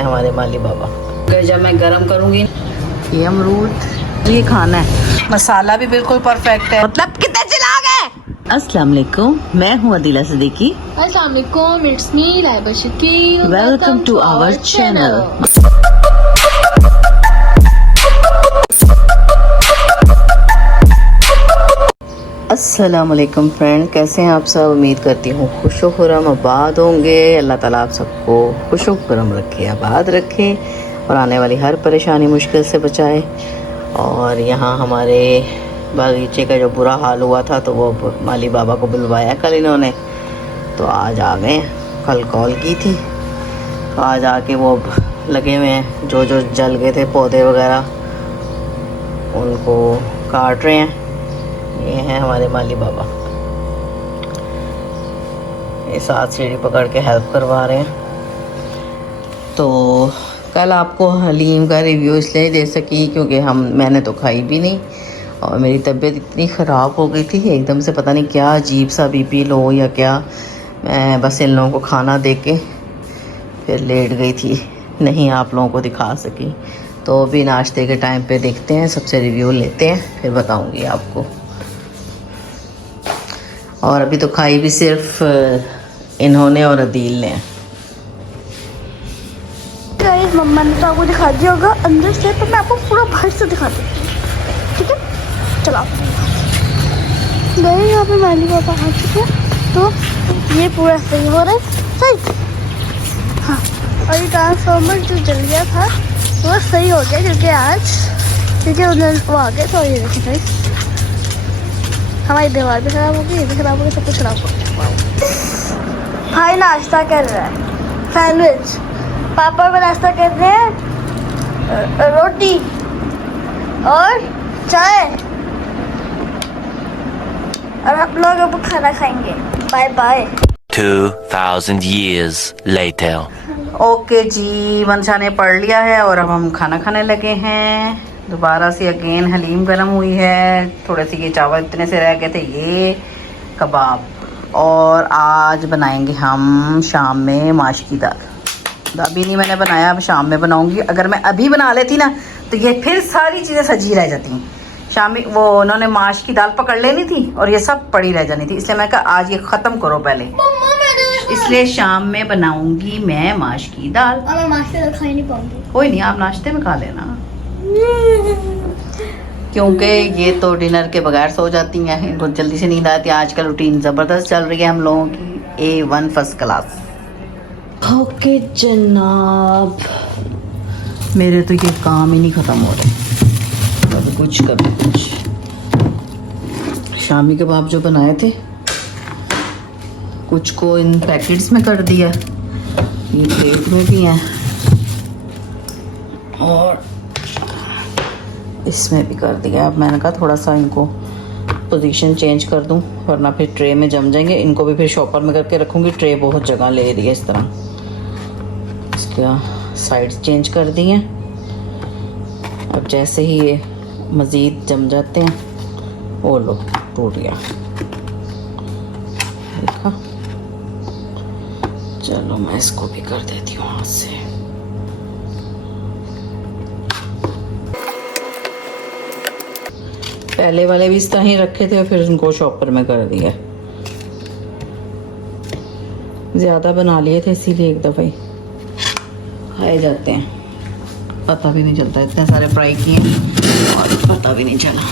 हैं हमारे माली बाबा। जब मैं गरम करूँगी ये अमरूद, ये खाना है। मसाला भी बिल्कुल परफेक्ट है। मतलब कितने चिल्ला गए। अस्सलाम वालेकुम, मैं हूँ अदीला सिद्दीकी। अस्सलाम वालेकुम, it's me Laiba Shakeel. Welcome to our channel. अस्सलाम वालेकुम फ्रेंड, कैसे हैं आप सब। उम्मीद करती हूँ खुश व खुरम आबाद होंगे। अल्लाह ताला आप सबको खुश व खुरम रखे, आबाद रखे और आने वाली हर परेशानी मुश्किल से बचाए। और यहाँ हमारे बागीचे का जो बुरा हाल हुआ था तो वो माली बाबा को बुलवाया कल इन्होंने, तो आज आ गए। कल कॉल की थी तो आज आके वो लगे हुए हैं, जो जो जल गए थे पौधे वगैरह उनको काट रहे हैं। ये हैं हमारे माली बाबा, ये साथ सीढ़ी पकड़ के हेल्प करवा रहे हैं। तो कल आपको हलीम का रिव्यू इसलिए दे सकी क्योंकि मैंने तो खाई भी नहीं और मेरी तबीयत इतनी ख़राब हो गई थी एकदम से, पता नहीं क्या अजीब सा बीपी लो या क्या। मैं बस इन लोगों को खाना दे के फिर लेट गई थी, नहीं आप लोगों को दिखा सकी। तो अभी नाश्ते के टाइम पे देखते हैं, सबसे रिव्यू लेते हैं फिर बताऊंगी आपको। और अभी तो खाई भी सिर्फ इन्होंने और अदील ने। गाइस मम्मा ने तो आपको दिखा दिया होगा अंदर से, तो मैं आपको पूरा बाहर से दिखा देती हूँ, ठीक है। चलो गाइस यहाँ पे माली बाबा आ चुके हैं, तो ये पूरा सही हो रहा है, सही। हाँ, और ये ट्रांसफार्मर जो जल गया था वो सही हो गया क्योंकि उन्हें वो आ गया। तो ये देखिए गाइस, हमारी दीवार भी खराब हो गई, ये भी खराब हो गई, सब कुछ खराब हो गया। भाई नाश्ता कर रहा है सैंडविच, पापा भी नाश्ता कर रहे हैं रोटी और चाय, और हम लोग अब खाना खाएंगे। Bye bye. 2000 years later. Okay जी, मंशा ने पढ़ लिया है और अब हम खाना खाने लगे हैं। दोबारा से अगेन हलीम गर्म हुई है, थोड़े से ये चावल इतने से रह गए थे, ये कबाब। और आज बनाएंगे हम शाम में माश की दाल। अभी नहीं मैंने बनाया, अब शाम में बनाऊंगी। अगर मैं अभी बना लेती ना तो ये फिर सारी चीज़ें सजी रह जाती। शाम में वो उन्होंने माश की दाल पकड़ लेनी थी और ये सब पड़ी रह जानी थी, इसलिए मैं कहा आज ये ख़त्म करो पहले, इसलिए शाम में बनाऊंगी मैं माश की दाल। मैं नाश्ते में खा ही नहीं पाऊंगी। कोई नहीं, आप नाश्ते में खा लेना क्योंकि ये तो डिनर के बगैर सो जाती हैं, इनको जल्दी से नींद आती है। आजकल रूटीन ज़बरदस्त चल रही है हम लोगों की, A1 फर्स्ट क्लास। ओके जनाब, मेरे तो ये काम ही नहीं ख़त्म हो रहे, कभी कुछ। शामी कबाब जो बनाए थे कुछ को इन पैकेट्स में कर दिया, ये प्लेट में भी हैं और इसमें भी कर दिया। अब मैंने कहा थोड़ा सा इनको पोजीशन चेंज कर दूं वरना फिर ट्रे में जम जाएंगे। इनको भी फिर शॉपर में करके रखूँगी, ट्रे बहुत जगह ले रही है इस तरह। इसका साइड चेंज कर दी हैं। अब जैसे ही ये मज़ीद जम जाते हैं, वो लो टूट गया, देखा। चलो मैं इसको भी कर देती हूँ हाथ से। पहले वाले भी इस तरह ही रखे थे और फिर उनको शॉपर में कर दिया। ज़्यादा बना लिए थे इसीलिए एक दफ़ा ही खाए जाते हैं, पता भी नहीं चलता। इतने सारे फ्राई किए और पता भी नहीं चला।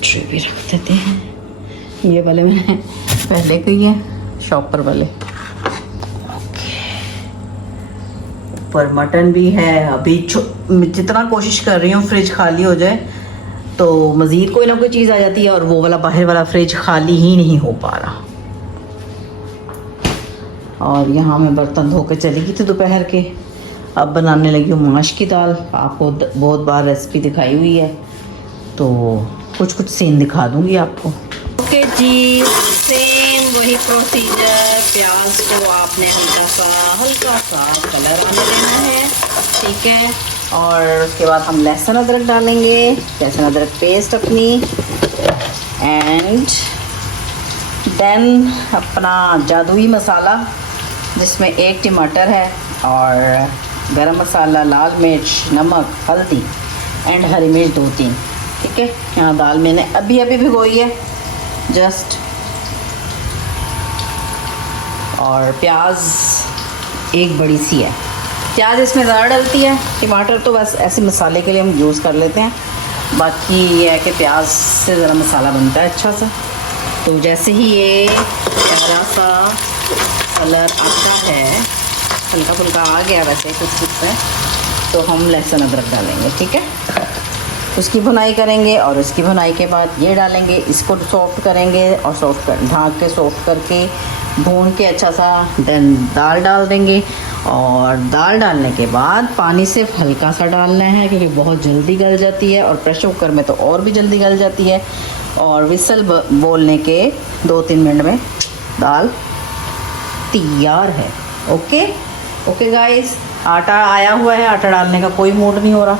ट्रे भी रख देते हैं, ये वाले मैंने पहले किए हैं, शॉपर वाले। ऊपर मटन भी है। अभी जितना कोशिश कर रही हूँ फ्रिज खाली हो जाए तो मज़ीद कोई ना कोई चीज़ आ जाती है और वो वाला बाहर वाला फ्रिज खाली ही नहीं हो पा रहा। और यहाँ मैं बर्तन धो के चली गई थी दोपहर के, अब बनाने लगी हूँ माश की दाल। आपको बहुत बार रेसिपी दिखाई हुई है तो कुछ सीन दिखा दूँगी आपको। ओके जी, सेम वही प्रोसीजर। प्याज को आपने हल्का सा कलर आने देना है, ठीक है। और उसके बाद हम लहसुन अदरक डालेंगे, लहसुन अदरक पेस्ट अपनी, एंड देन अपना जादुई मसाला जिसमें 1 टमाटर है और गरम मसाला, लाल मिर्च, नमक, हल्दी एंड हरी मिर्च 2-3। ठीक है, यहाँ दाल मैंने अभी अभी भिगोई है जस्ट। और प्याज एक बड़ी सी है, प्याज इसमें ज़्यादा डलती है, टमाटर तो बस ऐसे मसाले के लिए हम यूज़ कर लेते हैं। बाकी ये है कि प्याज से ज़रा मसाला बनता है अच्छा सा। तो जैसे ही ये प्यारा सा कलर आता है, हल्का फुल्का आ गया वैसे कुछ है, तो हम लहसुन अदरक डालेंगे। ठीक है, उसकी भुनाई करेंगे और उसकी भुनाई के बाद ये डालेंगे, इसको सॉफ्ट करेंगे और ढाँक के सॉफ्ट करके भून के अच्छा सा देन दाल डाल देंगे। और दाल डालने के बाद पानी सिर्फ हल्का सा डालना है क्योंकि बहुत जल्दी गल जाती है, और प्रेशर कुकर में तो और भी जल्दी गल जाती है। और विसल बोलने के 2-3 मिनट में दाल तैयार है। ओके ओके गाइस, आटा आया हुआ है, आटा डालने का कोई मूड नहीं हो रहा,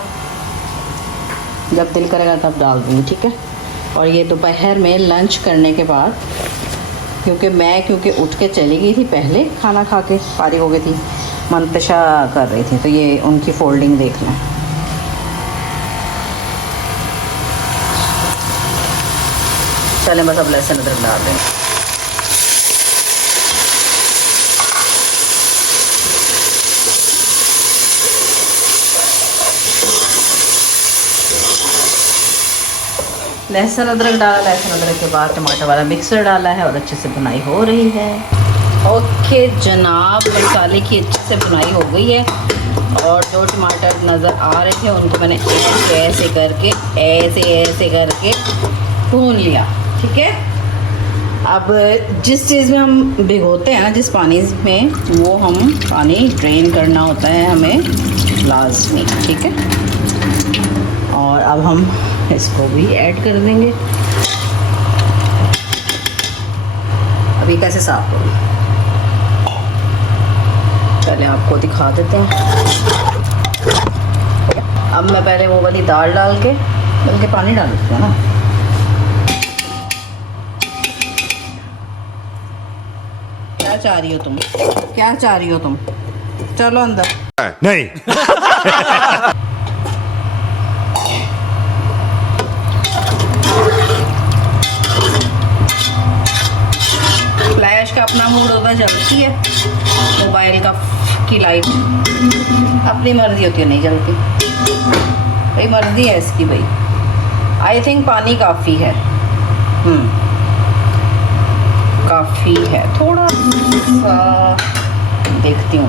जब दिल करेगा तब डाल दूँगी। ठीक है, और ये दोपहर में लंच करने के बाद, क्योंकि उठ के चली गई थी पहले, खाना खा के फारिग हो गई थी, मंतशा कर रही थी, तो ये उनकी फोल्डिंग देखना है। चलें बस अब लहसुन अदरक डाल दें। लहसुन अदरक डाला, लहसुन अदरक के बाद टमाटर वाला मिक्सर डाला है और अच्छे से भुनाई हो रही है। ओके जनाब, मसाले की अच्छे से भुनाई हो गई है और जो टमाटर नज़र आ रहे थे उनको मैंने ऐसे करके भून लिया। ठीक है, अब जिस चीज़ में हम भिगोते हैं ना, जिस पानी में, वो हम पानी ड्रेन करना होता है हमें लास्ट में। ठीक है, और अब हम इसको भी ऐड कर देंगे। अभी कैसे साफ करूँ, पहले आपको दिखा देते हैं। अब मैं पहले वो वाली दाल डाल के, बल्कि पानी डाल देती हूँ ना। क्या चाह रही हो तुम? चलो अंदर। नहीं। फ्लैश का अपना मूड होता है, जलती है। मोबाइल की लाइट अपनी मर्जी होती है, नहीं जलती, भाई मर्जी है इसकी भाई। आई थिंक पानी काफ़ी है, काफ़ी है, थोड़ा सा देखती हूँ।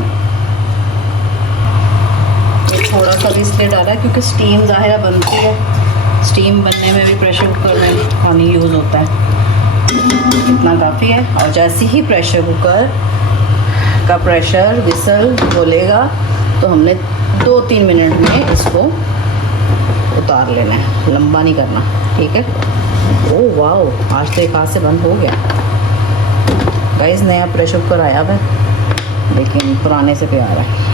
ये थोड़ा सा भी इसलिए डाला है क्योंकि स्टीम ज़ाहिर बनती है, स्टीम बनने में भी प्रेशर कुकर में पानी यूज़ होता है। इतना काफ़ी है। और जैसे ही प्रेशर कुकर का प्रेशर विसल बोलेगा तो हमने 2-3 मिनट में इसको उतार लेना है, लंबा नहीं करना। ठीक है, ओह वाह, आज तो एक हाथ से बंद हो गया गाइस। नया प्रेशर कुकर आया है लेकिन पुराने से प्यारा है,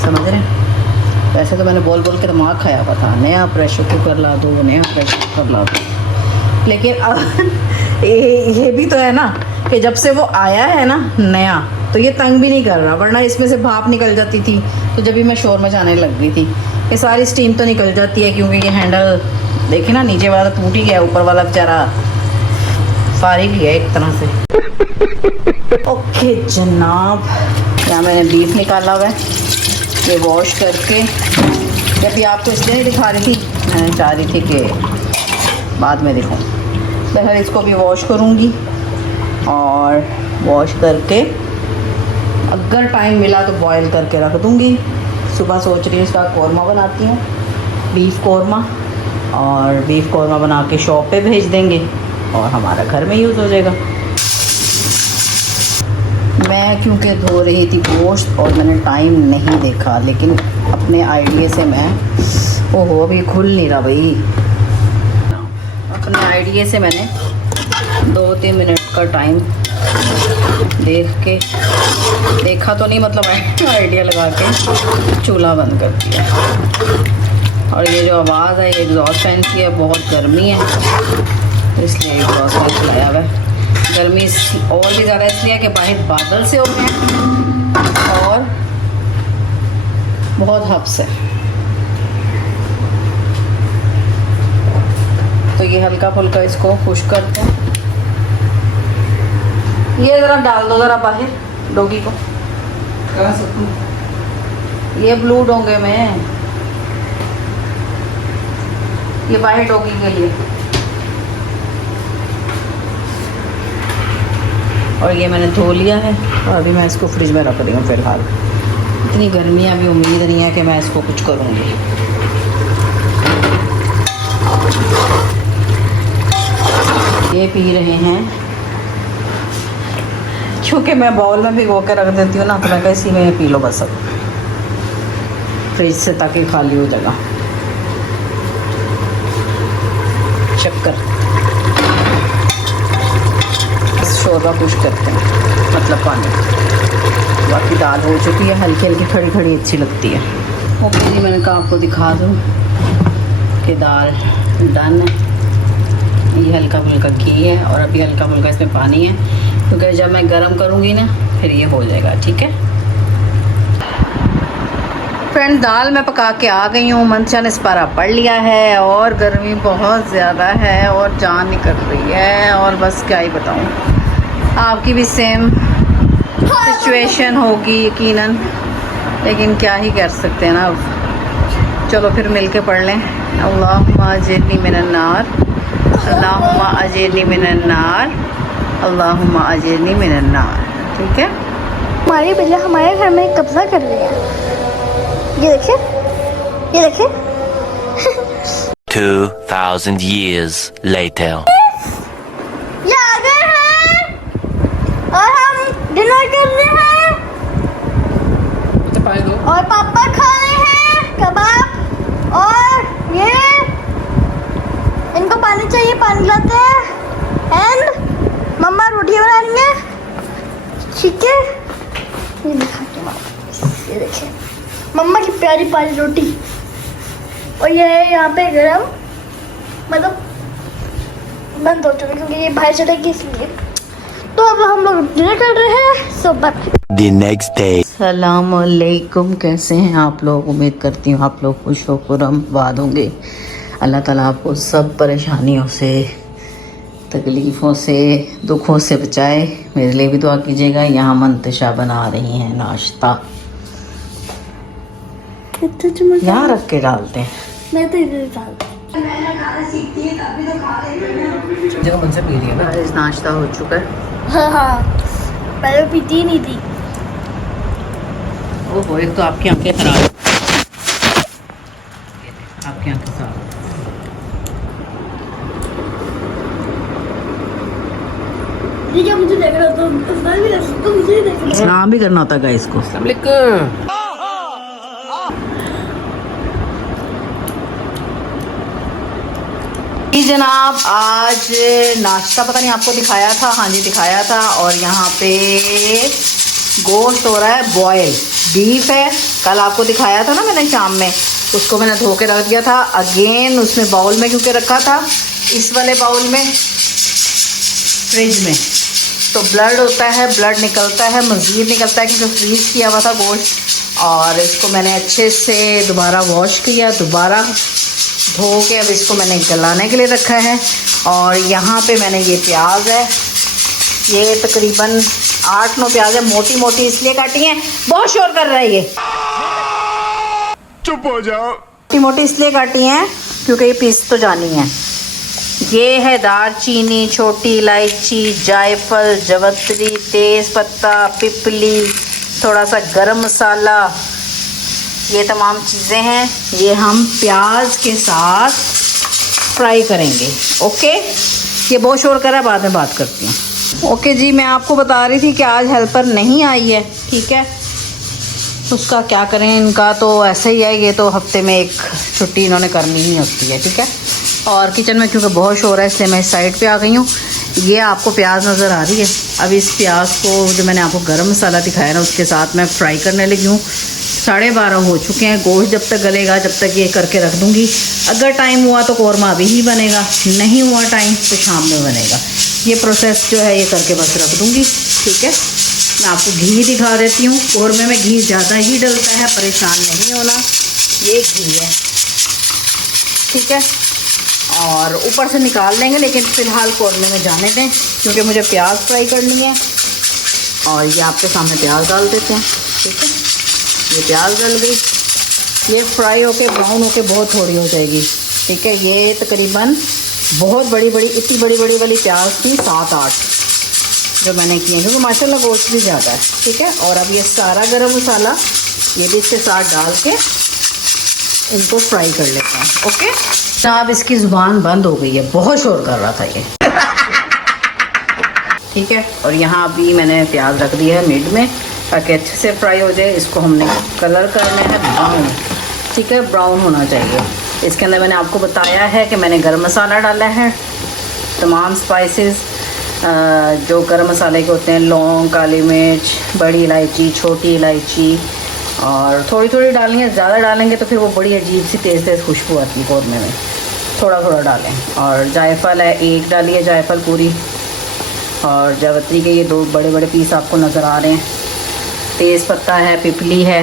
समझ रहे हैं। वैसे तो मैंने बोल के दिमाग खाया हुआ था, नया प्रेशर कुकर ला दो, नया प्रेशर कुकर ला दो। लेकिन अब ये भी तो है ना कि जब से वो आया है ना नया, तो ये तंग भी नहीं कर रहा, वरना इसमें से भाप निकल जाती थी तो जब भी मैं शोर मचाने लग गई थी। ये सारी स्टीम तो निकल जाती है क्योंकि ये हैंडल देखिए ना, नीचे वाला टूट ही गया, ऊपर वाला बेचारा फारिग ही है एक तरह से। ओके जनाब, यहाँ मैंने बीफ निकाला हुआ है, ये वॉश करके, जब भी आपको इसलिए दिखा रही थी, मैं चाह रही थी कि बाद में दिखाऊँ। बहर इसको भी वॉश करूँगी और वॉश करके अगर टाइम मिला तो बॉईल करके रख दूँगी। सुबह सोच रही हूँ इसका कौरमा बनाती हूँ, बीफ कौरमा, और बीफ कौरमा बना के शॉप पे भेज देंगे और हमारा घर में यूज़ हो जाएगा। मैं क्योंकि धो रही थी गोश्त और मैंने टाइम नहीं देखा, लेकिन अपने आइडिया से मैं, ओहो अभी खुल नहीं रहा भाई, अपने आइडिया से मैंने 2-3 मिनट का टाइम देख के, देखा तो नहीं मतलब आइडिया लगा के चूल्हा बंद कर दिया। और ये जो आवाज़ है ये एग्जॉस्ट फैन की है, बहुत गर्मी है इसलिए एग्जॉस्ट फैन चलाया हुआ है। गर्मी और भी ज़्यादा इसलिए कि बाहर बादल से हो गए और बहुत हफ्स है। तो ये हल्का फुल्का इसको खुश करते हैं। ये ज़रा डाल दो ज़रा बाहर डोगी को। ये ब्लू डोंगे में, ये बाहर डोगी के लिए। और ये मैंने धो लिया है और अभी मैं इसको फ्रिज में रख रही हूँ फ़िलहाल। इतनी गर्मी है, अभी उम्मीद नहीं है कि मैं इसको कुछ करूँगी। ये पी रहे हैं क्योंकि मैं बाउल में भिगो के रख देती हूँ ना, तो मैं कहा इसी में पी लो बस अब फ्रिज से, ताकि खाली हो जाएगा। शक्कर शोरबा कुछ करते हैं, मतलब पानी। बाकी दाल हो चुकी है, हल्की हल्की खड़ी खड़ी अच्छी लगती है। ओके जी, मैंने कहा आपको दिखा दूँ कि दाल डन है। ये हल्का फुल्का घी है और अभी हल्का फुल्का इसमें पानी है, क्योंकि जब मैं गरम करूँगी ना फिर ये हो जाएगा। ठीक है फ्रेंड, दाल मैं पका के आ गई हूँ। मंशा ने इस्पारा पढ़ लिया है और गर्मी बहुत ज़्यादा है और जान निकल रही है, और बस क्या ही बताऊँ, आपकी भी सेम सिचुएशन होगी यकीनन, लेकिन क्या ही कर सकते हैं ना। अब चलो फिर मिल के पढ़ लें। अल्लाहुम्मा अजिरनी मिनन नार, अल्लाहुम्मा अजिरनी मिनन नार, अल्लाहुम्मा अजिरनी मिनन नार। ठीक है, हमारी बिल्ली हमारे घर में कब्जा कर रही है। ये देखिए, ये देखिए। 2,000 years later. ये आ गए हैं और हम डिनर कर रहे हैं और पापा खा रहे हैं कबाब, और ये इनको पानी चाहिए, पानी लाते हैं। एंड मम्मा रोटी बना रही है। ठीक है, ये दिखा के वापस, ये देखिए मम्मा की प्यारी प्यारी रोटी, और ये है यहाँ पे गरम, मतलब बंद हो चुकी क्योंकि ये बाहर चलेगी इसलिए। तो अब हम लोग डिनर कर रहे हैं। सो बाय। The next day. सलाम अलैकुम, कैसे हैं आप लोग? उम्मीद करती हूँ आप लोग खुश हो खुरम-आबाद होंगे। अल्लाह ताला आपको सब परेशानियों से, तकलीफ़ों से, दुखों से बचाए। मेरे लिए भी दुआ कीजिएगा। यहाँ मंतशा बना रही हैं नाश्ता, यहाँ रख के डालते हैं। मैं तो इधर डाल नाश्ता हो चुका है। हाँ हाँ, पहले पीती ही नहीं थी। ओहो, एक तो आपकी आंखें खराब, आपकी आंखें खराब। ठीक है, मुझे देख रहा तो मैं भी देख सकता हूँ, मुझे ही देख रहा। सलाम भी करना होता है इसको। जी जनाब, आज नाश्ता पता नहीं आपको दिखाया था, हाँ जी दिखाया था। और यहाँ पे गोश्त हो रहा है बॉयल, बीफ है। कल आपको दिखाया था ना मैंने शाम में, उसको मैंने धो के रख दिया था। अगेन उसमें बाउल में क्योंकि रखा था, इस वाले बाउल में फ्रिज में, तो ब्लड होता है, ब्लड निकलता है, मज़ीद निकलता है क्योंकि फ्रीज किया हुआ था गोश्त। और इसको मैंने अच्छे से दोबारा वॉश किया, दोबारा धो के अब इसको मैंने गलाने के लिए रखा है। और यहाँ पे मैंने ये प्याज है, ये तकरीबन 8-9 प्याज है, मोटी मोटी इसलिए काटी हैं। बहुत शोर कर रहा है ये, चुप हो जाओ। मोटी मोटी इसलिए काटी हैं क्योंकि ये पीस तो जानी है। ये है दालचीनी, छोटी इलायची, जायफल, जवत्री, तेज़ पत्ता, पिपली, थोड़ा सा गरम मसाला, ये तमाम चीज़ें हैं। ये हम प्याज के साथ फ्राई करेंगे। ओके, ये बहुत शोर कर रहा है, बाद में बात करती हूँ। ओके जी, मैं आपको बता रही थी कि आज हेल्पर नहीं आई है। ठीक है, उसका क्या करें, इनका तो ऐसे ही है, ये तो हफ्ते में एक छुट्टी इन्होंने करनी ही होती है। ठीक है, और किचन में क्योंकि बहुत शोर है इसलिए मैं इस साइड पे आ गई हूँ। ये आपको प्याज नज़र आ रही है, अब इस प्याज को जो मैंने आपको गरम मसाला दिखाया ना उसके साथ मैं फ्राई करने लगी हूँ। 12:30 हो चुके हैं, गोश्त जब तक गलेगा जब तक ये करके रख दूँगी। अगर टाइम हुआ तो कौरमा अभी ही बनेगा, नहीं हुआ टाइम तो शाम में बनेगा। ये प्रोसेस जो है ये करके बस रख दूँगी। ठीक है, मैं आपको घी दिखा देती हूँ। कौरमे में घी ज़्यादा ही डलता है, परेशान नहीं होना। ये घी है, ठीक है। और ऊपर से निकाल लेंगे, लेकिन फ़िलहाल कौरमे में जाने दें क्योंकि मुझे प्याज फ्राई करनी है। और ये आपके सामने प्याज डाल देते हैं, ठीक है। ये प्याज डल गई, ये फ्राई होके ब्राउन होके बहुत थोड़ी हो जाएगी, ठीक है। ये तकरीबन बहुत बड़ी बड़ी, इतनी बड़ी बड़ी वाली प्याज थी, 7-8 जो मैंने किए, क्योंकि माशाल्लाह गोश्त भी ज़्यादा है, ठीक है। और अब ये सारा गरम मसाला ये भी इसके साथ डाल के इनको फ्राई कर लेते हैं, ओके। अब इसकी ज़ुबान बंद हो गई है, बहुत शोर कर रहा था ये, ठीक है। और यहाँ अभी मैंने प्याज रख दिया है मिड में ताकि अच्छे से फ्राई हो जाए। इसको हमने कलर करना है ब्राउन, ठीक है, ब्राउन होना चाहिए। इसके अंदर मैंने आपको बताया है कि मैंने गरम मसाला डाला है, तमाम स्पाइसेस जो गरम मसाले के होते हैं, लौंग, काली मिर्च, बड़ी इलायची, छोटी इलायची, और थोड़ी थोड़ी डालनी है। ज़्यादा डालेंगे तो फिर वो बड़ी अजीब सी तेज़ तेज़ खुशबू आती है कौरमे में, थोड़ा थोड़ा डालें। और जायफल है, एक डालिए जायफल पूरी, और जावित्री के ये 2 बड़े बड़े पीस आपको नज़र आ रहे हैं। तेज़ पत्ता है, पिपली है,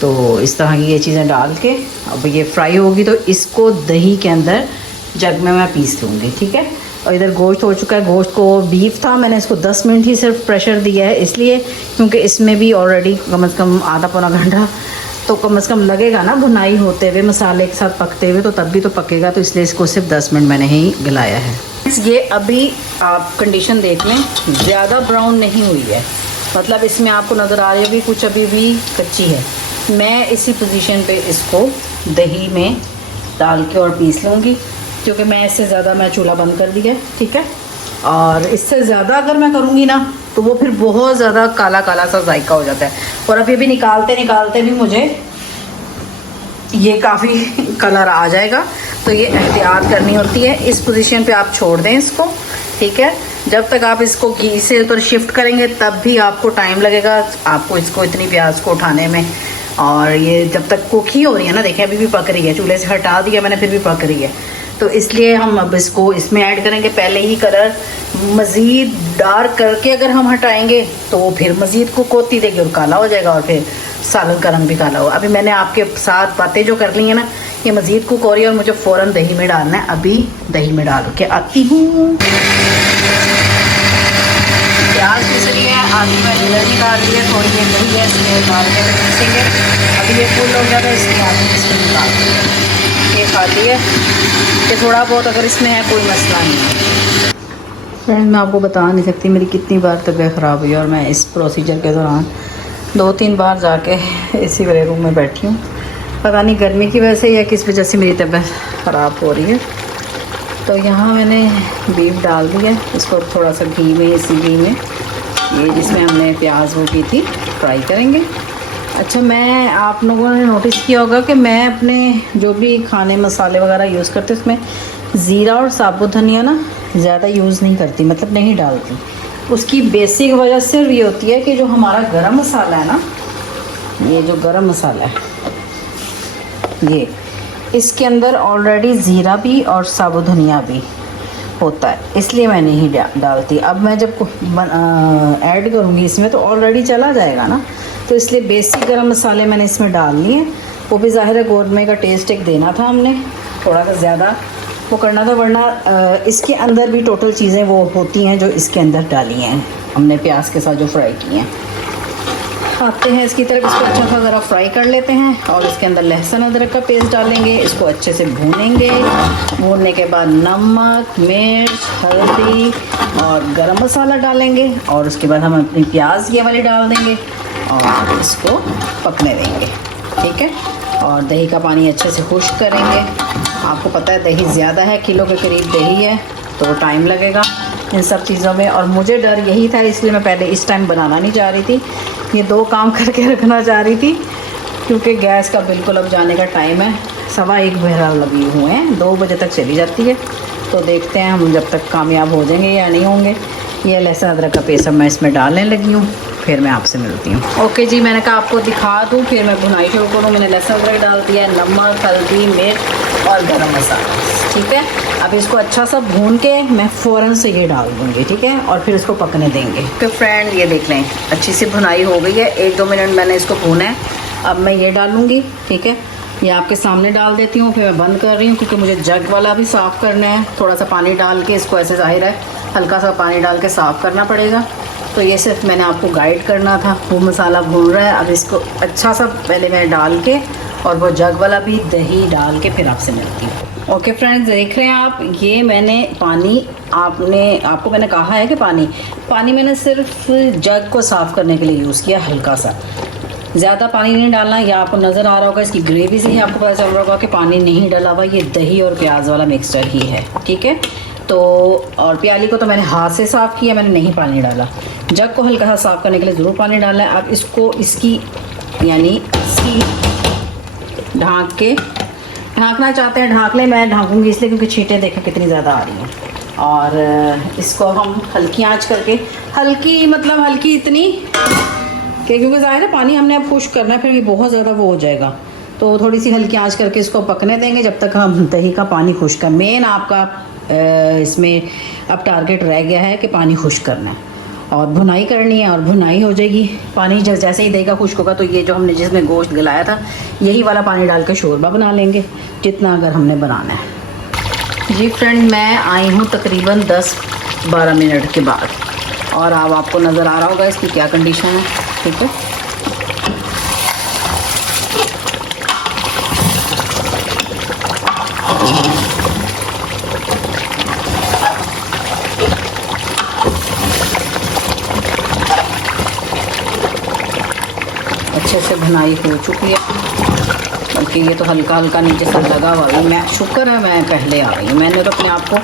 तो इस तरह की ये चीज़ें डाल के अब ये फ्राई होगी तो इसको दही के अंदर जग में मैं पीस लूँगी, ठीक है। और इधर गोश्त हो चुका है। गोश्त को बीफ था, मैंने इसको 10 मिनट ही सिर्फ प्रेशर दिया है, इसलिए क्योंकि इसमें भी ऑलरेडी कम से कम आधा पौना घंटा तो कम से कम लगेगा ना भुनाई होते हुए, मसाले के साथ पकते हुए, तो तब भी तो पकेगा, तो इसलिए इसको सिर्फ 10 मिनट मैंने ही गलाया है। ये अभी आप कंडीशन देख लें, ज़्यादा ब्राउन नहीं हुई है, मतलब इसमें आपको नज़र आ रही है भी कुछ अभी भी कच्ची है। मैं इसी पोजीशन पे इसको दही में डाल के और पीस लूँगी, क्योंकि मैं इससे ज़्यादा मैं चूल्हा बंद कर दिया, ठीक है। और इससे ज़्यादा अगर मैं करूँगी ना तो वो फिर बहुत ज़्यादा काला काला सा जायका हो जाता है। और अभी भी निकालते निकालते भी मुझे ये काफ़ी कलर आ जाएगा, तो ये एहतियात करनी होती है। इस पोजीशन पे आप छोड़ दें इसको, ठीक है। जब तक आप इसको घी से ऊपर शिफ्ट करेंगे तब भी आपको टाइम लगेगा, आपको इसको इतनी प्याज को उठाने में। और ये जब तक कुक ही हो रही है ना, देखिए अभी भी पक रही है, चूल्हे से हटा दिया मैंने फिर भी पक रही है, तो इसलिए हम अब इसको इसमें ऐड करेंगे। पहले ही कलर मज़ीद डार्क करके अगर हम हटाएंगे तो वो फिर मज़ीद कुक होती देगी और काला हो जाएगा, और फिर सालन का रंग भी काला होगा। अभी मैंने आपके साथ बातें जो कर ली हैं ना, ये मज़ीद कुक हो रही है और मुझे फ़ौरन दही में डालना है। अभी दही में डाल के आती हूँ। प्याज पीस रही है, आधी मैंने दही डाल दी है, थोड़ी देर दही है, इसमें डाल के पीसेंगे। अभी ये फुल हो जाएगा, इसमें आधी इसमें निकाल देंगे। ये खाती है कि थोड़ा बहुत अगर इसमें है कोई मसला नहीं है। फ्रेंड, मैं आपको बता नहीं सकती मेरी कितनी बार तबीयत ख़राब हुई, और मैं इस प्रोसीजर के दौरान 2-3 बार जाके इसी वाले रूम में बैठी हूँ। पता नहीं गर्मी की वजह से या किस वजह से मेरी तबीयत ख़राब हो रही है। तो यहाँ मैंने बीफ डाल दिया, इसको थोड़ा सा घी में, इसी घी में ये जिसमें हमने प्याज वो की थी फ्राई करेंगे। अच्छा, मैं आप लोगों ने नोटिस किया होगा कि मैं अपने जो भी खाने मसाले वगैरह यूज़ करते उसमें ज़ीरा और साबुत धनिया ना ज़्यादा यूज़ नहीं करती, मतलब नहीं डालती। उसकी बेसिक वजह सिर्फ ये होती है कि जो हमारा गरम मसाला है ना, ये जो गरम मसाला है ये, इसके अंदर ऑलरेडी ज़ीरा भी और साबुत धनिया भी होता है, इसलिए मैं नहीं डालती। अब मैं जब ऐड करूँगी इसमें तो ऑलरेडी चला जाएगा ना, तो इसलिए बेसिक गरम मसाले मैंने इसमें डाल लिए। वो भी ज़ाहिर है कौरमे का टेस्ट एक देना था, हमने थोड़ा सा ज़्यादा वो करना था, वरना इसके अंदर भी टोटल चीज़ें वो होती हैं जो इसके अंदर डाली हैं हमने प्याज के साथ जो फ्राई की हैं। आते हैं इसकी तरफ, इसको अच्छा सा ज़रा फ्राई कर लेते हैं, और इसके अंदर लहसुन अदरक का पेस्ट डालेंगे, इसको अच्छे से भूनेंगे। भूनने के बाद नमक, मिर्च, हल्दी और गरम मसाला डालेंगे, और उसके बाद हम अपनी प्याज ये वाली डाल देंगे और इसको पकने देंगे, ठीक है। और दही का पानी अच्छे से खुश्क करेंगे। आपको पता है दही ज़्यादा है, किलो के करीब दही है, तो टाइम लगेगा इन सब चीज़ों में। और मुझे डर यही था, इसलिए मैं पहले इस टाइम बनाना नहीं चाह रही थी, ये 2 काम करके रखना चाह रही थी, क्योंकि गैस का बिल्कुल अब जाने का टाइम है। 1:15 बहरहाल लगे हुए हैं, 2 बजे तक चली जाती है, तो देखते हैं हम जब तक कामयाब हो जाएंगे या नहीं होंगे। ये लहसुन अदरक का पेस्ट अब मैं इसमें डालने लगी हूँ, फिर मैं आपसे मिलती हूँ। ओके जी, मैंने कहा आपको दिखा दूँ, फिर मैं भुनाई शुरू करूँ। मैंने लहसुन अदरक डाल दिया, नमक, हल्दी, मिर्च और गरम मसाला, ठीक है। अब इसको अच्छा सा भून के मैं फ़ौरन से ये डाल दूँगी, ठीक है, और फिर इसको पकने देंगे। तो फ्रेंड ये देख लें, अच्छी सी भुनाई हो गई है, 1-2 मिनट मैंने इसको भूना है। अब मैं ये डालूँगी, ठीक है, ये आपके सामने डाल देती हूँ, फिर मैं बंद कर रही हूँ क्योंकि मुझे जग वाला भी साफ़ करना है। थोड़ा सा पानी डाल के इसको, ऐसे ज़ाहिर है हल्का सा पानी डाल के साफ़ करना पड़ेगा। तो ये सिर्फ मैंने आपको गाइड करना था। वो मसाला भून रहा है, अब इसको अच्छा सा पहले मैं डाल के और वो जग वाला भी दही डाल के फिर आपसे मिलती हूँ। ओके फ्रेंड्स, देख रहे हैं आप, ये मैंने पानी आपको मैंने कहा है कि पानी मैंने सिर्फ जग को साफ़ करने के लिए यूज़ किया, हल्का सा, ज़्यादा पानी नहीं डालना। या आपको नज़र आ रहा होगा इसकी ग्रेवी से ही आपको पता चल रहा होगा कि पानी नहीं डाला हुआ, ये दही और प्याज वाला मिक्सचर ही है, ठीक है। तो और प्याली को तो मैंने हाथ से साफ़ किया, मैंने नहीं पानी डाला। जग को हल्का सा साफ़ करने के लिए ज़रूर पानी डालना है। अब इसको इसकी ढाँकना चाहते हैं ढाँक लें, मैं ढाँकूँगी इसलिए क्योंकि छींटें देखें कितनी ज़्यादा आ रही हैं। और इसको हम हल्की आंच करके, हल्की इतनी कि क्योंकि ज़ाहिर है पानी हमने अब खुश्क करना है, फिर ये बहुत ज़्यादा वो हो जाएगा, तो थोड़ी सी हल्की आंच करके इसको पकने देंगे जब तक हम दही का पानी खुश्क है। मेन आपका इसमें अब टारगेट रह गया है कि पानी खुश्क करना है और भुनाई करनी है, और भुनाई हो जाएगी। पानी जैसे ही दही का खुश्क होगा तो ये जो हमने जिसमें गोश्त गलाया था यही वाला पानी डाल के शोरबा बना लेंगे, जितना अगर हमने बनाना है। जी फ्रेंड, मैं आई हूँ तकरीबन 10-12 मिनट के बाद, और अब आपको नज़र आ रहा होगा इसकी क्या कंडीशन है, ठीक है। अच्छे से भुनाई हो चुकी है, बल्कि ये तो हल्का हल्का नीचे से लगा हुआ है। मैं शुक्र है मैं पहले आ रही हूँ, मैंने तो अपने आप को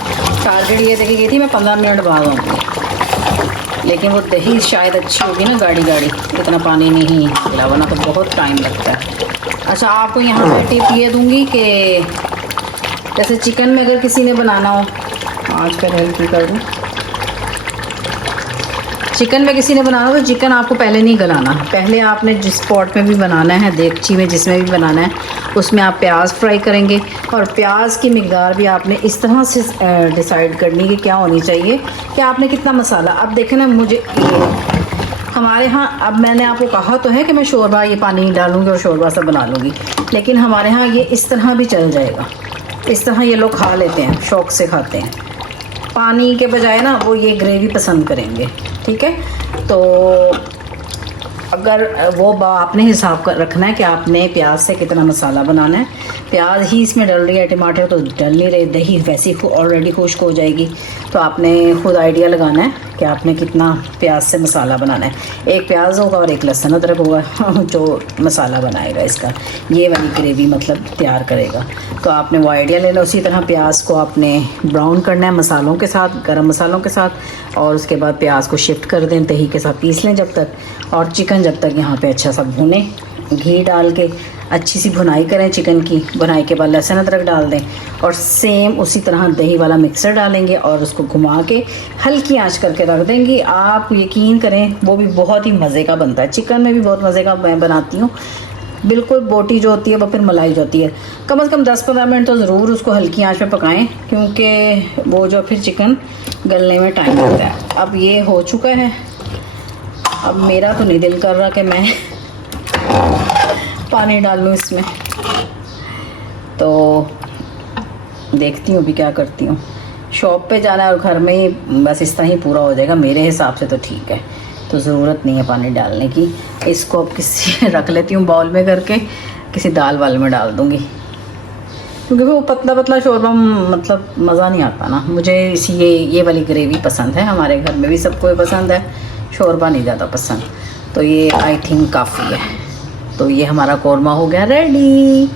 टारगेट ये देखी गई थी मैं 15 मिनट बाद आऊँगी, लेकिन वो दही शायद अच्छी होगी ना, गाढ़ी इतना पानी नहीं मिला, वरना तो बहुत टाइम लगता है। अच्छा, आपको यहाँ पे टिप ये दूँगी कि जैसे चिकन में अगर किसी ने बनाना हो, आज का हेल्प कर दूँ, चिकन में किसी ने बनाना हो तो चिकन आपको पहले नहीं गलाना, पहले आपने जिस पॉट में भी बनाना है, देगची में जिसमें भी बनाना है, उसमें आप प्याज फ्राई करेंगे, और प्याज की मिकदार भी आपने इस तरह से डिसाइड करनी कि क्या होनी चाहिए कि आपने कितना मसाला। अब देखें ना, मुझे हमारे यहाँ, अब मैंने आपको कहा तो है कि मैं शोरबा ये पानी डालूँगी और शोरबा सब बना लूँगी, लेकिन हमारे यहाँ ये इस तरह भी चल जाएगा, इस तरह ये लोग खा लेते हैं, शौक़ से खाते हैं। पानी के बजाय ना वो ये ग्रेवी पसंद करेंगे, ठीक है। तो अगर वो आपने हिसाब कर रखना है कि आपने प्याज से कितना मसाला बनाना है। प्याज ही इसमें डल रही है, टमाटर तो डल नहीं रहे, दही वैसे ही ऑलरेडी खुश्क हो जाएगी, तो आपने खुद आइडिया लगाना है कि आपने कितना प्याज से मसाला बनाना है। एक प्याज होगा और एक लहसुन अदरक होगा जो मसाला बनाएगा इसका, ये वाली ग्रेवी मतलब तैयार करेगा। तो आपने वो आइडिया लेना। उसी तरह प्याज को आपने ब्राउन करना है मसालों के साथ, गरम मसालों के साथ, और उसके बाद प्याज को शिफ्ट कर दें, दही के साथ पीस लें जब तक, और चिकन जब तक यहाँ पे अच्छा सा भुने, घी डाल के अच्छी सी भुनाई करें चिकन की। भुनाई के बाद लहसुन अदरक डाल दें, और सेम उसी तरह दही वाला मिक्सर डालेंगे और उसको घुमा के हल्की आंच करके रख देंगे। आप यकीन करें वो भी बहुत ही मज़े का बनता है। चिकन में भी बहुत मज़े का मैं बनाती हूँ, बिल्कुल बोटी जो होती है वो फिर मलाई जो होती है। कम से कम 10-15 मिनट तो ज़रूर उसको हल्की आंच पे पकाएं, क्योंकि वो जो फिर चिकन गलने में टाइम लगता है। अब ये हो चुका है, अब मेरा तो नहीं दिल कर रहा कि मैं पानी डाल लूँ इसमें, तो देखती हूँ अभी क्या करती हूँ। शॉप पे जाना है और घर में ही बस इस तरह ही पूरा हो जाएगा मेरे हिसाब से, तो ठीक है, तो ज़रूरत नहीं है पानी डालने की। इसको अब किसी रख लेती हूँ बाउल में करके, किसी दाल वाल में डाल दूँगी, क्योंकि वो पतला पतला शोरबा मतलब मज़ा नहीं आता ना। मुझे इसी ये वाली ग्रेवी पसंद है, हमारे घर में भी सबको पसंद है, शोरबा नहीं ज़्यादा पसंद। तो ये आई थिंक काफ़ी है। तो ये हमारा कौरमा हो गया रेडी।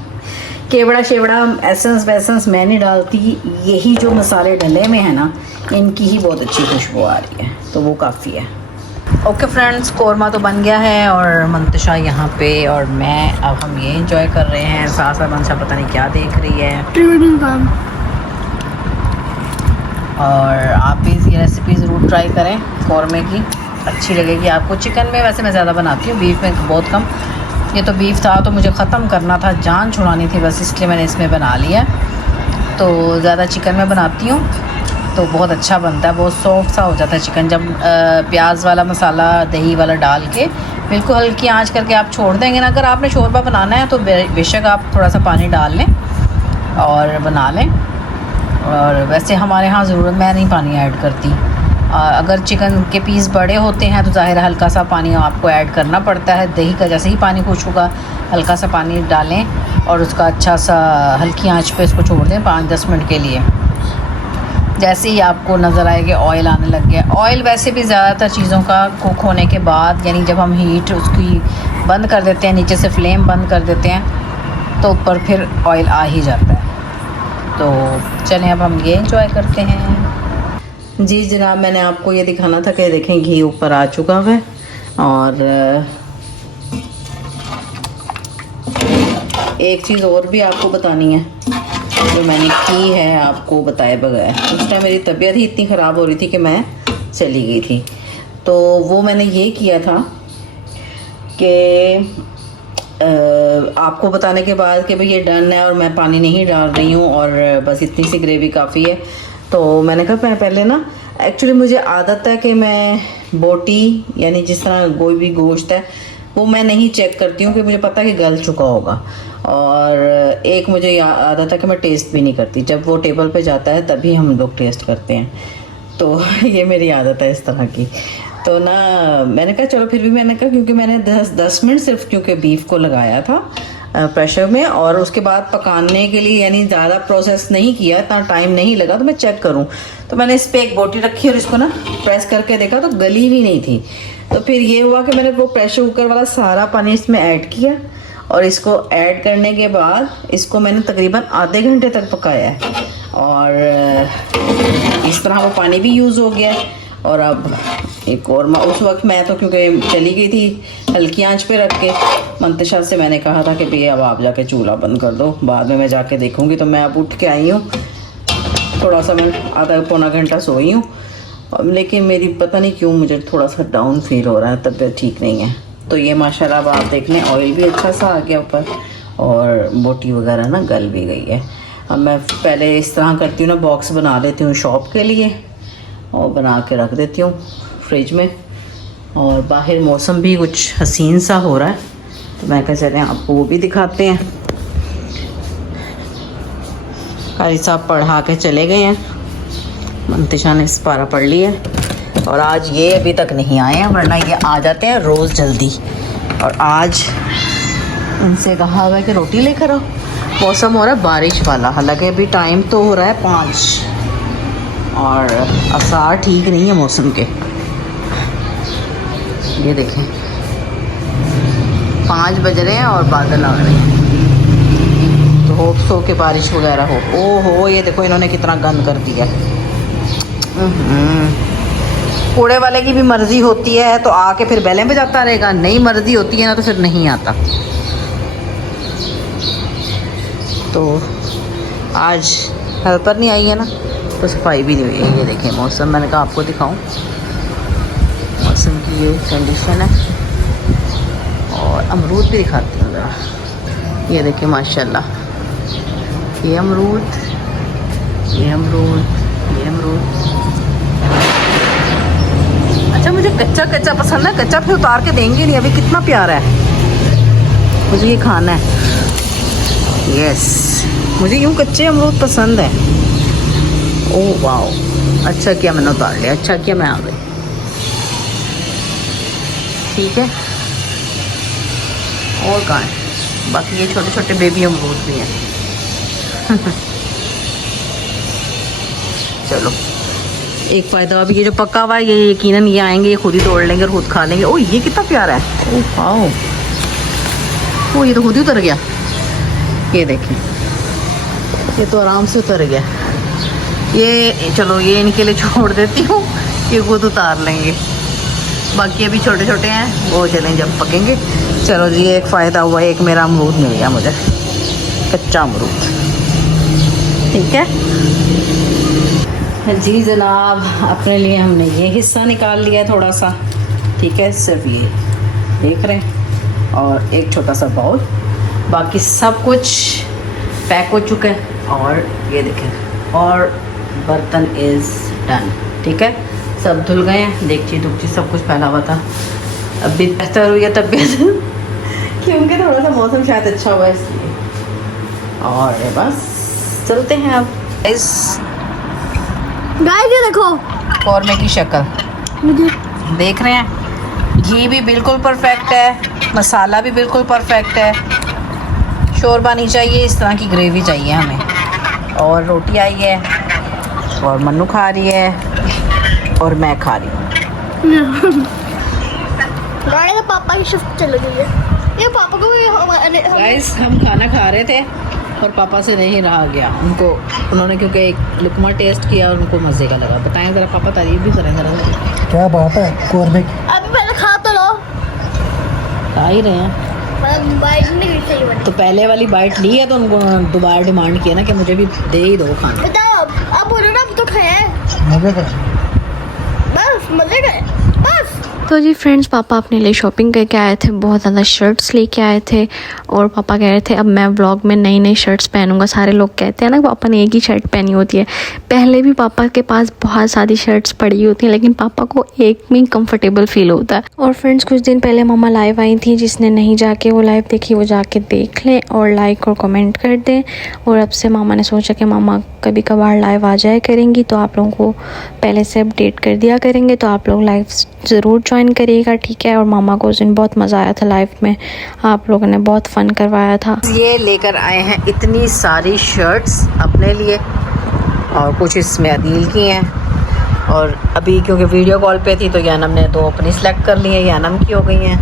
केवड़ा शेवड़ा एसेंस वैसेंस मैं नहीं डालती, यही जो मसाले डले में है ना, इनकी ही बहुत अच्छी खुशबू आ रही है, तो वो काफ़ी है। ओके फ्रेंड्स, कौरमा तो बन गया है और मंतशा यहाँ पे और मैं, अब हम ये एंजॉय कर रहे हैं। साथ साथ मंतशा पता नहीं क्या देख रही है, और आप भी ये रेसिपी ज़रूर ट्राई करें कौरमे की, अच्छी लगेगी आपको। चिकन में वैसे मैं ज़्यादा बनाती हूँ, बीफ में बहुत कम। ये तो बीफ था तो मुझे ख़त्म करना था, जान छुड़ानी थी बस, इसलिए मैंने इसमें बना लिया। तो ज़्यादा चिकन में बनाती हूँ तो बहुत अच्छा बनता है, बहुत सॉफ्ट सा हो जाता है चिकन जब प्याज वाला मसाला दही वाला डाल के बिल्कुल हल्की आंच करके आप छोड़ देंगे ना। अगर आपने शोरबा बनाना है तो बेशक आप थोड़ा सा पानी डाल लें और बना लें। और वैसे हमारे यहाँ ज़रूरत, मैं नहीं पानी ऐड करती। अगर चिकन के पीस बड़े होते हैं तो ज़ाहिर है हल्का सा पानी आपको ऐड करना पड़ता है। दही का जैसे ही पानी खुश होगा हल्का सा पानी डालें और उसका अच्छा सा हल्की आंच पे इसको छोड़ दें 5-10 मिनट के लिए। जैसे ही आपको नज़र आए कि ऑयल आने लग गया, ऑयल वैसे भी ज़्यादातर चीज़ों का कुक होने के बाद, यानी जब हम हीट उसकी बंद कर देते हैं, नीचे से फ्लेम बंद कर देते हैं तो ऊपर फिर ऑयल आ ही जाता है। तो चलें अब हम ये एंजॉय करते हैं। जी जनाब, मैंने आपको ये दिखाना था कि देखें घी ऊपर आ चुका है। और एक चीज़ और भी आपको बतानी है जो मैंने की है आपको बताए बगैर। उस टाइम मेरी तबीयत ही इतनी ख़राब हो रही थी कि मैं चली गई थी, तो वो मैंने ये किया था कि आपको बताने के बाद कि भाई ये डन है और मैं पानी नहीं डाल रही हूँ और बस इतनी सी ग्रेवी काफ़ी है। तो मैंने कहा मैं पहले ना, एक्चुअली मुझे आदत है कि मैं बोटी यानी जिस तरह कोई भी गोश्त है वो मैं नहीं चेक करती हूँ कि मुझे पता है कि गल चुका होगा। और एक मुझे आदत है कि मैं टेस्ट भी नहीं करती, जब वो टेबल पे जाता है तभी हम लोग टेस्ट करते हैं। तो ये मेरी आदत है इस तरह की। तो ना मैंने कहा चलो, फिर भी मैंने कहा क्योंकि मैंने 10 मिनट सिर्फ क्योंकि बीफ को लगाया था प्रेशर में और उसके बाद पकाने के लिए यानी ज़्यादा प्रोसेस नहीं किया, इतना टाइम नहीं लगा, तो मैं चेक करूं। तो मैंने इस पर एक बोटी रखी और इसको ना प्रेस करके देखा तो गली भी नहीं थी। तो फिर ये हुआ कि मैंने वो प्रेशर कुकर वाला सारा पानी इसमें ऐड किया और इसको ऐड करने के बाद इसको मैंने तकरीबन आधे घंटे तक पकाया है और इस तरह वो पानी भी यूज़ हो गया। और अब एक और उस वक्त मैं तो क्योंकि चली गई थी हल्की आंच पे रख के, मंतशा से मैंने कहा था कि भैया अब आप जाके चूल्हा बंद कर दो, बाद में मैं जाके देखूंगी। तो मैं अब उठ के आई हूँ, थोड़ा सा मैं आधा पौना घंटा सोई हूँ, लेकिन मेरी पता नहीं क्यों मुझे थोड़ा सा डाउन फील हो रहा है, तबीयत ठीक नहीं है। तो ये माशाल्लाह अब आप देख लें ऑयल भी अच्छा सा आ गया ऊपर और बोटी वगैरह ना गल भी गई है। अब मैं पहले इस तरह करती हूँ ना, बॉक्स बना लेती हूँ शॉप के लिए और बना के रख देती हूँ फ्रिज में। और बाहर मौसम भी कुछ हसीन सा हो रहा है तो मैं कह चलें आपको वो भी दिखाते हैं। कारी साहब पढ़ा के चले गए हैं, मंतिशा ने पारा पढ़ लिया और आज ये अभी तक नहीं आए हैं, वरना ये आ जाते हैं रोज़ जल्दी। और आज उनसे कहा हुआ है कि रोटी लेकर आओ। मौसम हो रहा है बारिश वाला, हालांकि अभी टाइम तो हो रहा है 5 और आसार ठीक नहीं है मौसम के। ये देखें 5 बज रहे हैं और बादल आ रहे हैं, तो होप सो के बारिश वगैरह हो। ओहो ये देखो इन्होंने कितना गंद कर दिया। कूड़े वाले की भी मर्जी होती है तो आके फिर बेलें पे जाता रहेगा, नहीं मर्जी होती है ना तो फिर नहीं आता। तो आज हेल्पर नहीं आई है ना तो सफाई भी नहीं हुई है। ये देखें मौसम, मैंने कहा आपको दिखाऊं, मौसम की ये कंडीशन है। और अमरूद भी दिखाती हूँ ज़रा, ये देखें माशाल्लाह, ये अमरूद, ये अमरूद, ये अमरूद। अच्छा मुझे कच्चा कच्चा पसंद है, कच्चा फिर उतार के देंगे नहीं। अभी कितना प्यारा है, मुझे ये खाना है। यस, मुझे यूँ कच्चे अमरूद पसंद है। ओह वाह, अच्छा किया मैंने उतार लिया, अच्छा किया मैं आ गई। ठीक है, और कहाँ है बाकी? ये छोटे छोटे बेबी अमरूद भी हैं। चलो एक फ़ायदा अभी ये जो पका हुआ है ये यकीनन ये आएंगे, ये खुद ही तोड़ लेंगे और खुद खा लेंगे। ओह ये कितना प्यारा है, ओह वाओ, ओह ये तो खुद ही उतर गया। ये देखें ये तो आराम से उतर गया। ये चलो ये इनके लिए छोड़ देती हूँ, ये खुद उतार लेंगे। बाकी अभी छोटे छोटे हैं, वो चलें जब पकेंगे। चलो जी एक फ़ायदा हुआ, एक मेरा अमरूद मिल गया मुझे, कच्चा अमरूद। ठीक है जी जनाब, अपने लिए हमने ये हिस्सा निकाल लिया थोड़ा सा, ठीक है, सिर्फ ये देख रहे हैं, और एक छोटा सा बाउल, बाकी सब कुछ पैक हो चुका है। और ये देखें, और बर्तन इज़ डन, ठीक है, सब धुल गए हैं, देखिए दुखची सब कुछ फैला हुआ था। अब भी बेहतर हुई है तबीयत क्योंकि थोड़ा सा मौसम शायद अच्छा हुआ है इसलिए। और बस चलते हैं अब। इस गाइस ये देखो कौरमे की शक्ल देख रहे हैं, घी भी बिल्कुल परफेक्ट है, मसाला भी बिल्कुल परफेक्ट है, शोरबा नहीं चाहिए, इस तरह की ग्रेवी चाहिए हमें। और रोटी आई है, और मन्नू खा रही है, और मैं खा रही हूँ। गाइस पापा की शिफ्ट चल गई है, ये पापा को भी गाइस हम खाना खा रहे थे और पापा से नहीं रहा गया, उन्होंने क्योंकि एक लुकमा टेस्ट किया और उनको मज़े का लगा। बताएं ज़रा पापा, तारीफ भी करें ज़रा। क्या बात है कौरमे की। अभी पहले खा तो लो, खा ही रहे हैं, बाइट नहीं सही बनी। तो पहले वाली बाइट ली है तो उनको दोबारा डिमांड किया ना कि मुझे भी दे ही दो खाना। बताओ अब बोलो ना, अब तो खाया मजे का। बस मजे गए बस। तो जी फ्रेंड्स, पापा अपने लिए शॉपिंग करके आए थे, बहुत ज़्यादा शर्ट्स लेके आए थे, और पापा कह रहे थे अब मैं व्लॉग में नई नई शर्ट्स पहनूंगा। सारे लोग कहते हैं ना पापा ने एक ही शर्ट पहनी होती है। पहले भी पापा के पास बहुत सारी शर्ट्स पड़ी होती हैं, लेकिन पापा को एक में कंफर्टेबल फील होता है। और फ्रेंड्स, कुछ दिन पहले मामा लाइव आई थी, जिसने नहीं जाके वो लाइव देखी वो जाके देख लें और लाइक और कमेंट कर दें। और अब से मामा ने सोचा कि मामा कभी कभार लाइव आ जाया करेंगी, तो आप लोगों को पहले से अपडेट कर दिया करेंगे, तो आप लोग लाइव ज़रूर ज्वाइन करिएगा, ठीक है। और मामा को उस दिन बहुत मज़ा आया था लाइव में, आप लोगों ने बहुत फ़न करवाया था। ये लेकर आए हैं इतनी सारी शर्ट्स अपने लिए, और कुछ इसमें अदील की हैं, और अभी क्योंकि वीडियो कॉल पे थी तो यानम ने तो अपनी सेलेक्ट कर ली है, यानम की हो गई हैं।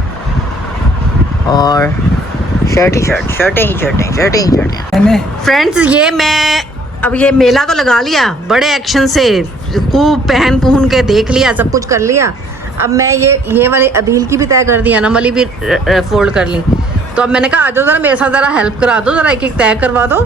और शर्टें ही शर्टें। फ्रेंड्स, ये मैं अब ये मेला तो लगा लिया बड़े एक्शन से, खूब पहन के देख लिया, सब कुछ कर लिया। अब मैं ये वाले अदील की भी तय कर दी, यानम वाली भी फोल्ड कर ली। तो अब मैंने कहा आ जाओ ज़रा मेरे साथ, ज़रा हेल्प करा दो, ज़रा एक एक तय करवा दो।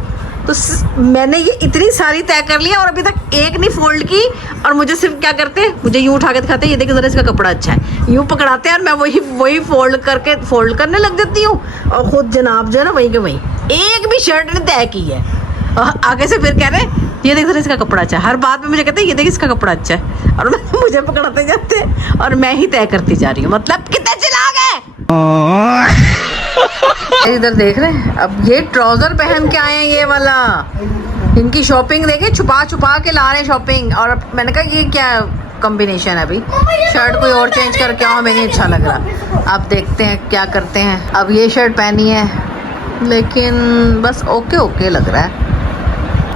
तो मैंने ये इतनी सारी तय कर लिया और अभी तक एक नहीं फोल्ड की। और मुझे सिर्फ क्या करते, मुझे यूँ उठा के दिखाते, ये देखिए ज़रा इसका कपड़ा अच्छा है, यूँ पकड़ाते हैं और मैं वही फोल्ड करने लग जाती हूँ। और ख़ुद जनाब जो है ना वहीं के वहीं, एक भी शर्ट ने तय की है। और आगे से फिर कह रहे ये देख ज़रा इसका कपड़ा अच्छा है, हर बात में मुझे कहते हैं ये देख इसका कपड़ा अच्छा है, और मुझे पकड़ाते जाते हैं और मैं ही तय करती जा रही हूँ। मतलब कितने चिल्लाक है। इधर देख रहे हैं, अब ये ट्राउजर पहन के आए हैं, ये वाला, इनकी शॉपिंग देखे, छुपा के ला रहे हैं शॉपिंग। और मैंने कहा ये क्या कॉम्बिनेशन है, अभी शर्ट कोई और चेंज करके आओ, हमें नहीं अच्छा लग रहा। अब देखते हैं क्या करते हैं। अब ये शर्ट पहनी है, लेकिन बस ओके लग रहा है।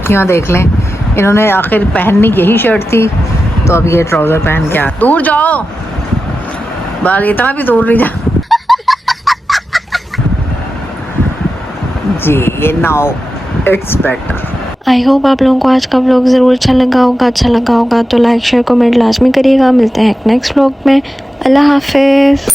क्यों देख लें, इन्होंने आखिर पहननी यही शर्ट थी, तो अब ये ट्राउजर पहन के आ। दूर जाओ, बाल इतना भी दूर नहीं जा। जी ये now it's better. I hope आप लोगों को आज का व्लॉग ज़रूर अच्छा लगा होगा तो लाइक शेयर कमेंट लाजमी करिएगा। मिलते हैं नेक्स्ट व्लॉग में। अल्लाह हाफिज़।